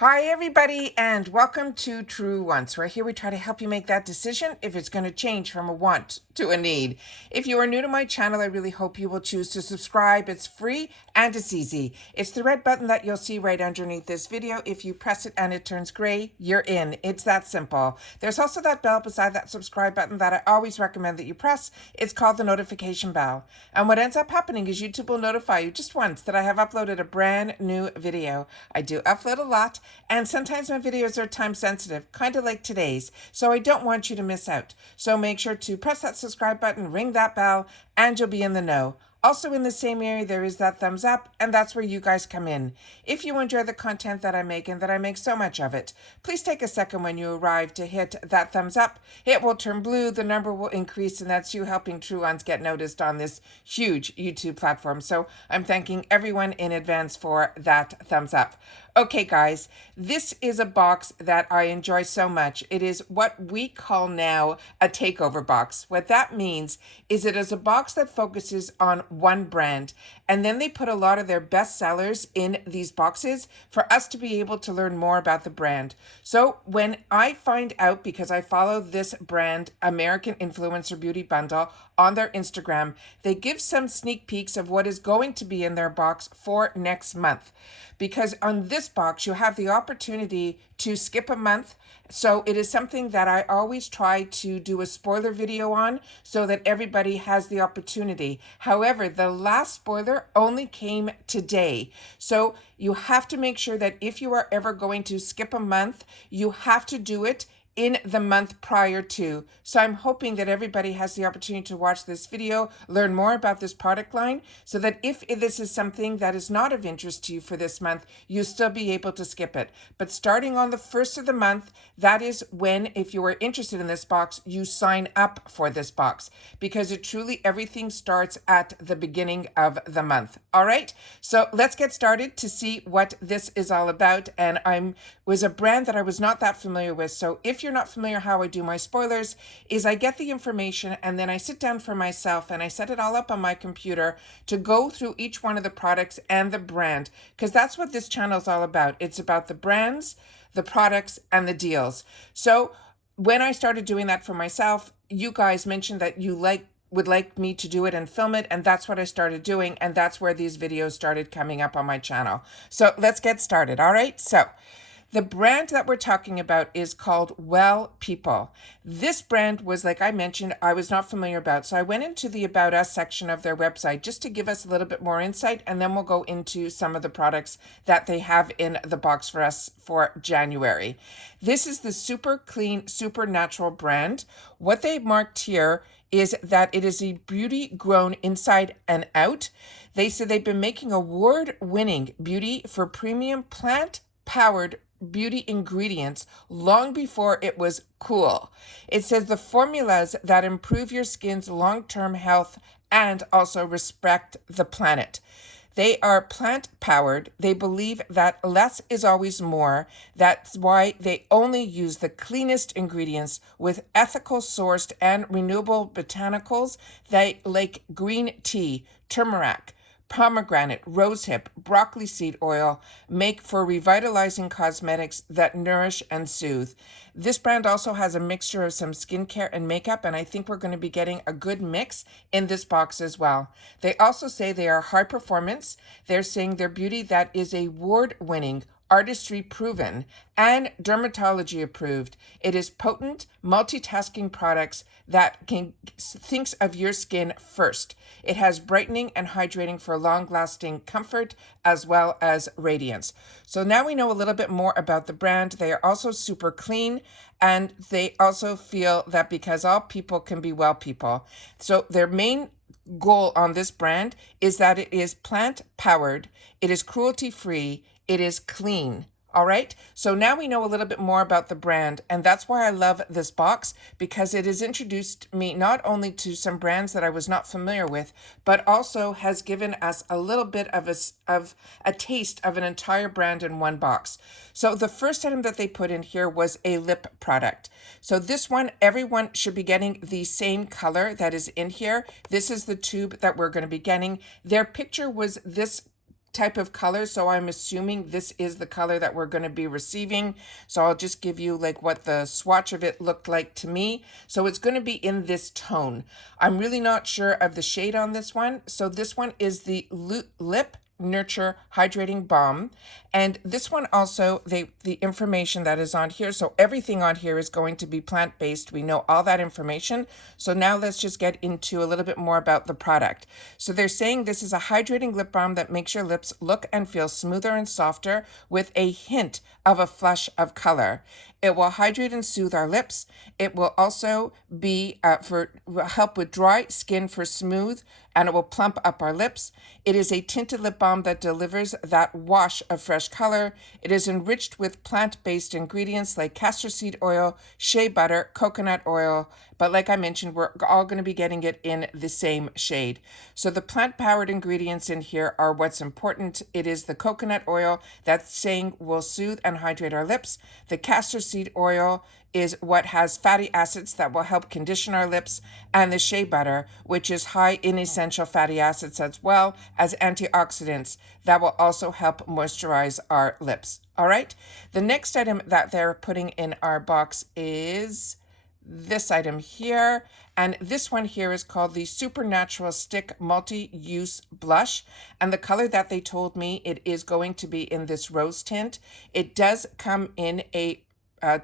Hi everybody and welcome to Truewants, where here we try to help you make that decision if it's going to change from a want to a need. If you are new to my channel, I really hope you will choose to subscribe. It's free and it's easy. It's the red button that you'll see right underneath this video. If you press it and it turns gray, you're in. It's that simple. There's also that bell beside that subscribe button that I always recommend that you press. It's called the notification bell. And what ends up happening is YouTube will notify you just once that I have uploaded a brand new video. I do upload a lot. And sometimes my videos are time sensitive, kind of like today's, so I don't want you to miss out. So make sure to press that subscribe button, ring that bell, and you'll be in the know. Also in the same area, there is that thumbs up, and that's where you guys come in. If you enjoy the content that I make and that I make so much of it, please take a second when you arrive to hit that thumbs up. It will turn blue, the number will increase, and that's you helping Truewants get noticed on this huge YouTube platform. So I'm thanking everyone in advance for that thumbs up. Okay, guys, this is a box that I enjoy so much. It is what we call now a takeover box. What that means is it is a box that focuses on one brand, and then they put a lot of their best sellers in these boxes for us to be able to learn more about the brand. So when I find out, because I follow this brand, American Influencer Beauty Bundle, on their Instagram, they give some sneak peeks of what is going to be in their box for next month. Because on this box, you have the opportunity to skip a month. So it is something that I always try to do a spoiler video on so that everybody has the opportunity. However, the last spoiler only came today. So you have to make sure that if you are ever going to skip a month, you have to do it in the month prior to. So I'm hoping that everybody has the opportunity to watch this video, learn more about this product line, so that if this is something that is not of interest to you for this month, you'll still be able to skip it. But starting on the first of the month, that is when, if you are interested in this box, you sign up for this box, because it truly, everything starts at the beginning of the month. All right, so let's get started to see what this is all about. And was a brand that I was not that familiar with. So if you're not familiar, how I do my spoilers is I get the information and then I sit down for myself and I set it all up on my computer to go through each one of the products and the brand, because that's what this channel is all about. It's about the brands, the products, and the deals. So when I started doing that for myself, you guys mentioned that you would like me to do it and film it, and that's what I started doing, and that's where these videos started coming up on my channel. So let's get started. All right, so the brand that we're talking about is called Well People. This brand was, like I mentioned, I was not familiar about. So I went into the About Us section of their website just to give us a little bit more insight, and then we'll go into some of the products that they have in the box for us for January. This is the Super Clean, Super Natural brand. What they marked here is that it is a beauty grown inside and out. They said they've been making award-winning beauty for premium plant-powered beauty ingredients long before it was cool. It says the formulas that improve your skin's long-term health and also respect the planet. They are plant-powered. They believe that less is always more. That's why they only use the cleanest ingredients with ethical sourced and renewable botanicals like green tea, turmeric, pomegranate, rosehip, broccoli seed oil make for revitalizing cosmetics that nourish and soothe. This brand also has a mixture of some skincare and makeup, and I think we're going to be getting a good mix in this box as well. They also say they are high performance. They're saying they're beauty that is award-winning, artistry proven, and dermatology approved. It is potent, multitasking products that thinks of your skin first. It has brightening and hydrating for long-lasting comfort as well as radiance. So now we know a little bit more about the brand. They are also super clean, and they also feel that because all people can be well people. So their main goal on this brand is that it is plant-powered, it is cruelty-free, it is clean. All right, so now we know a little bit more about the brand, and that's why I love this box, because it has introduced me not only to some brands that I was not familiar with, but also has given us a little bit of a taste of an entire brand in one box. So the first item that they put in here was a lip product. So this one, everyone should be getting the same color that is in here. This is the tube that we're going to be getting. Their picture was this type of color, so I'm assuming this is the color that we're going to be receiving. So I'll just give you like what the swatch of it looked like to me. So it's going to be in this tone. I'm really not sure of the shade on this one. So this one is the Lip Nurture Hydrating Balm, and this one also, the information that is on here, so everything on here is going to be plant-based. We know all that information. So now let's just get into a little bit more about the product. So they're saying this is a hydrating lip balm that makes your lips look and feel smoother and softer with a hint of a flush of color. It will hydrate and soothe our lips. It will also be will help with dry skin for smooth, and it will plump up our lips. It is a tinted lip balm that delivers that wash of fresh color. It is enriched with plant-based ingredients like castor seed oil, shea butter, coconut oil, but like I mentioned, we're all going to be getting it in the same shade. So the plant-powered ingredients in here are what's important. It is the coconut oil that's saying will soothe and hydrate our lips. The castor seed oil is what has fatty acids that will help condition our lips, and the shea butter, which is high in essential fatty acids as well as antioxidants that will also help moisturize our lips. All right. The next item that they're putting in our box is this item here, and this one here is called the Supernatural Stick Multi-Use Blush, and the color that they told me it is going to be in this rose tint. It does come in a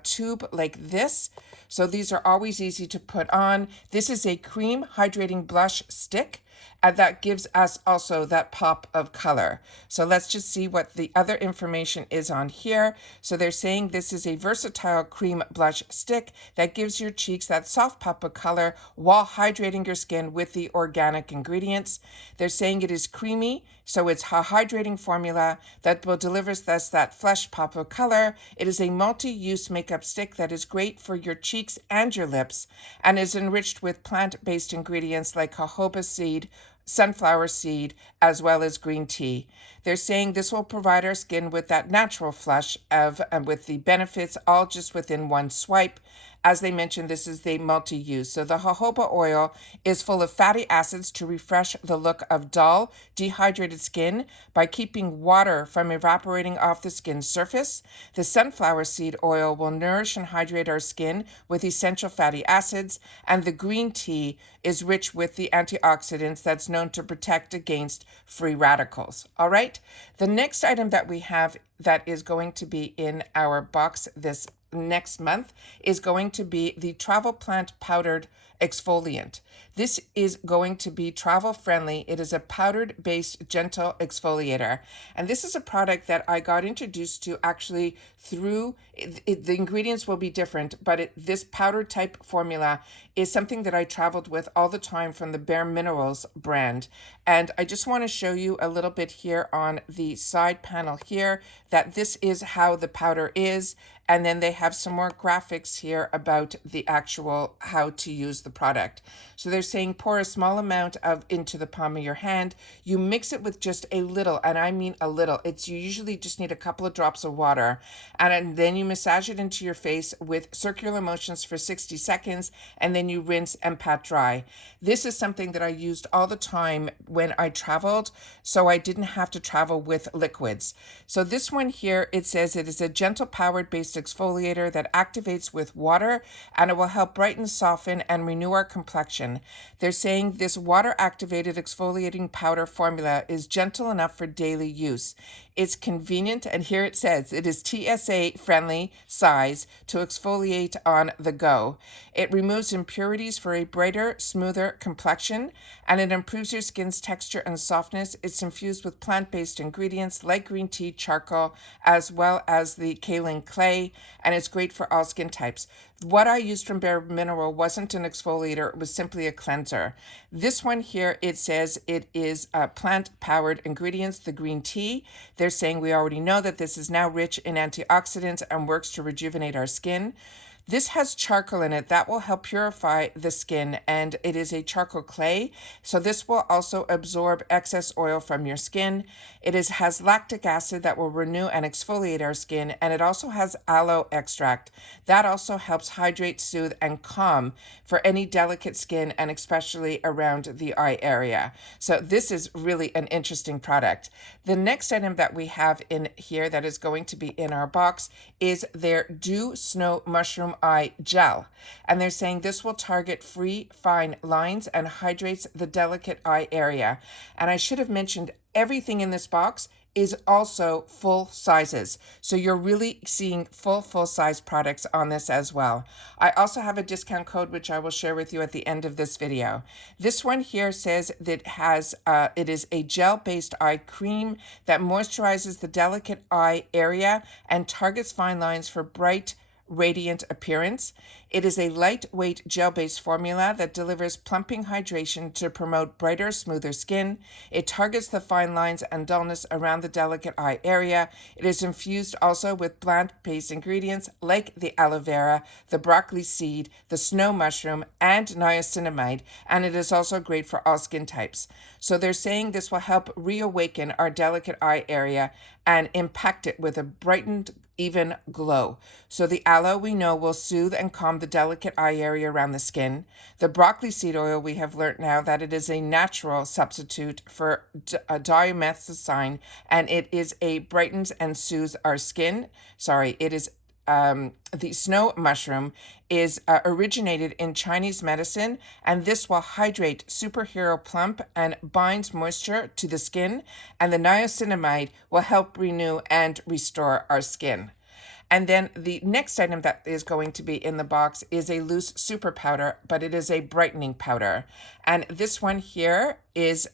tube like this, so these are always easy to put on. This is a cream hydrating blush stick, and that gives us also that pop of color. So let's just see what the other information is on here. So they're saying this is a versatile cream blush stick that gives your cheeks that soft pop of color while hydrating your skin with the organic ingredients. They're saying it is creamy, so it's a hydrating formula that will deliver us that flesh pop of color. It is a multi-use makeup stick that is great for your cheeks and your lips, and is enriched with plant-based ingredients like jojoba seed, sunflower seed, as well as green tea. They're saying this will provide our skin with that natural flush and with the benefits all just within one swipe. As they mentioned, this is the multi-use. So the jojoba oil is full of fatty acids to refresh the look of dull, dehydrated skin by keeping water from evaporating off the skin's surface. The sunflower seed oil will nourish and hydrate our skin with essential fatty acids, and the green tea is rich with the antioxidants that's known to protect against free radicals. All right. The next item that we have that is going to be in our box this next month is going to be the Travel Plant Powdered Exfoliant. This is going to be travel friendly. It is a powdered based gentle exfoliator. And this is a product that I got introduced to actually through, the ingredients will be different, but this powder type formula is something that I traveled with all the time from the Bare Minerals brand. And I just want to show you a little bit here on the side panel here that this is how the powder is. And then they have some more graphics here about the actual how to use the product. So they're saying pour a small amount into the palm of your hand. You mix it with just a little, and I mean a little. You usually just need a couple of drops of water. And then you massage it into your face with circular motions for 60 seconds, and then you rinse and pat dry. This is something that I used all the time when I traveled, so I didn't have to travel with liquids. So this one here, it says it is a gentle powered based exfoliator that activates with water, and it will help brighten, soften, and renew our complexion. They're saying this water activated exfoliating powder formula is gentle enough for daily use. It's convenient, and here it says it is TSA friendly size to exfoliate on the go. It removes impurities for a brighter, smoother complexion, and it improves your skin's texture and softness. It's infused with plant-based ingredients like green tea, charcoal, as well as the kaolin clay, and it's great for all skin types. What I used from Bare Mineral wasn't an exfoliator, it was simply a cleanser. This one here, it says it is plant-powered ingredients, the green tea. They're saying we already know that this is now rich in antioxidants and works to rejuvenate our skin. This has charcoal in it that will help purify the skin, and it is a charcoal clay. So this will also absorb excess oil from your skin. Has lactic acid that will renew and exfoliate our skin, and it also has aloe extract. That also helps hydrate, soothe, and calm for any delicate skin, and especially around the eye area. So this is really an interesting product. The next item that we have in here that is going to be in our box is their Dew Snow Mushroom Eye Gel. And they're saying this will target free, fine lines and hydrates the delicate eye area. And I should have mentioned everything in this box is also full sizes. So you're really seeing full size products on this as well. I also have a discount code, which I will share with you at the end of this video. This one here says that it is a gel-based eye cream that moisturizes the delicate eye area and targets fine lines for bright, radiant appearance. It is a lightweight gel-based formula that delivers plumping hydration to promote brighter, smoother skin. It targets the fine lines and dullness around the delicate eye area. It is infused also with plant-based ingredients like the aloe vera, the broccoli seed, the snow mushroom, and niacinamide, and it is also great for all skin types. So they're saying this will help reawaken our delicate eye area and impact it with a brightened, even glow. So the aloe we know will soothe and calm the delicate eye area around the skin. The broccoli seed oil, we have learned now that it is a natural substitute for diamethicillin, and it brightens and soothes our skin. The snow mushroom is originated in Chinese medicine, and this will hydrate superhero plump and binds moisture to the skin, and the niacinamide will help renew and restore our skin. And then the next item that is going to be in the box is a loose super powder, but it is a brightening powder. And this one here is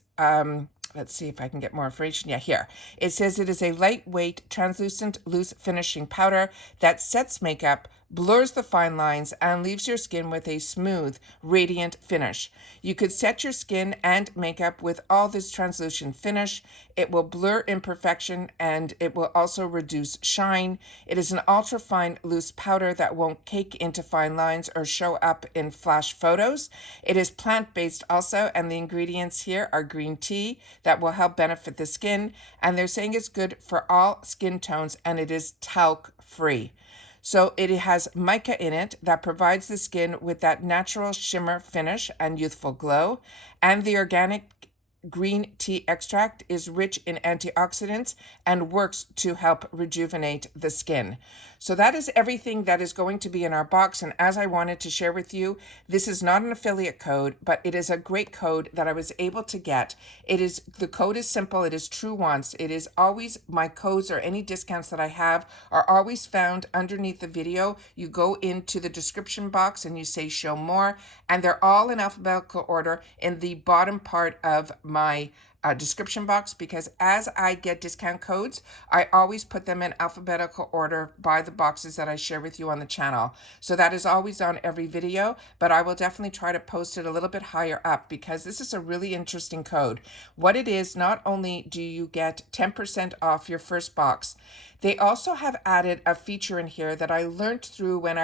let's see if I can get more information. Yeah, here. It says it is a lightweight, translucent, loose finishing powder that sets makeup, blurs the fine lines, and leaves your skin with a smooth, radiant finish. You could set your skin and makeup with all this translucent finish. It will blur imperfection, and it will also reduce shine. It is an ultra-fine, loose powder that won't cake into fine lines or show up in flash photos. It is plant-based also, and the ingredients here are green tea that will help benefit the skin, and they're saying it's good for all skin tones, and it is talc-free. So it has mica in it that provides the skin with that natural shimmer finish and youthful glow. And the organic green tea extract is rich in antioxidants and works to help rejuvenate the skin. So that is everything that is going to be in our box. And as I wanted to share with you, this is not an affiliate code, but it is a great code that I was able to get. The code is simple. It is Truewants. It is always, my codes or any discounts that I have are always found underneath the video. You go into the description box and you say show more, and they're all in alphabetical order in the bottom part of my description box, because as I get discount codes, I always put them in alphabetical order by the boxes that I share with you on the channel. So that is always on every video, but I will definitely try to post it a little bit higher up because this is a really interesting code. What it is, not only do you get 10% off your first box, they also have added a feature in here that I learned through when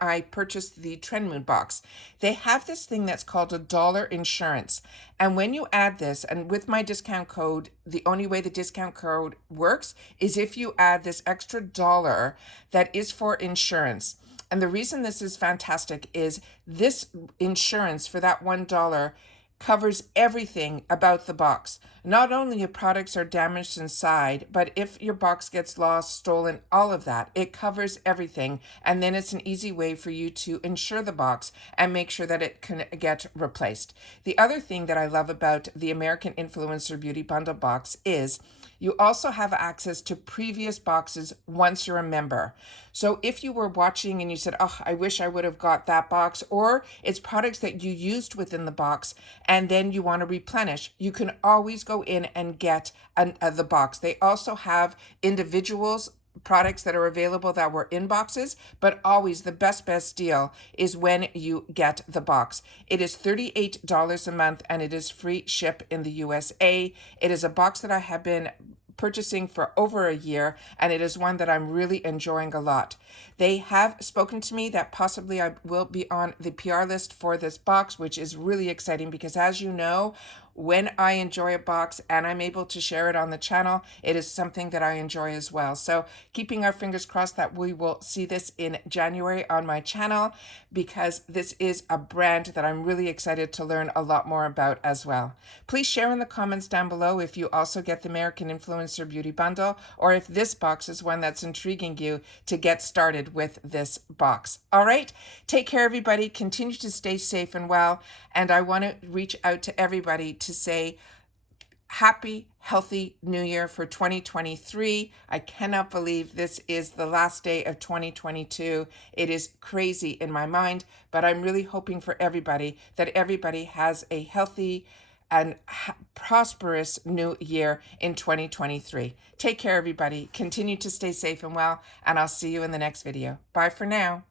I purchased the Trend Mood box. They have this thing that's called a dollar insurance. And when you add this, and with my discount code, the only way the discount code works is if you add this extra dollar that is for insurance. And the reason this is fantastic is this insurance for that $1 covers everything about the box. Not only your products are damaged inside, but if your box gets lost, stolen, all of that, it covers everything. And then it's an easy way for you to insure the box and make sure that it can get replaced. The other thing that I love about the American Influencer Beauty Bundle box is you also have access to previous boxes once you're a member. So if you were watching and you said, oh, I wish I would have got that box, or it's products that you used within the box and then you want to replenish, you can always go in and get the box. They also have individuals products that are available that were in boxes, but always the best deal is when you get the box. It is $38 a month and it is free ship in the USA. It is a box that I have been purchasing for over a year, and it is one that I'm really enjoying a lot. They have spoken to me that possibly I will be on the PR list for this box, which is really exciting because, as you know, when I enjoy a box and I'm able to share it on the channel, it is something that I enjoy as well. So keeping our fingers crossed that we will see this in January on my channel, because this is a brand that I'm really excited to learn a lot more about as well. Please share in the comments down below if you also get the American Influencer Beauty Bundle, or if this box is one that's intriguing you to get started with this box. All right, take care everybody, continue to stay safe and well, and I want to reach out to everybody to say happy, healthy New Year for 2023. I cannot believe this is the last day of 2022. It is crazy in my mind, but I'm really hoping for everybody that everybody has a healthy and prosperous new year in 2023. Take care, everybody. Continue to stay safe and well, and I'll see you in the next video. Bye for now.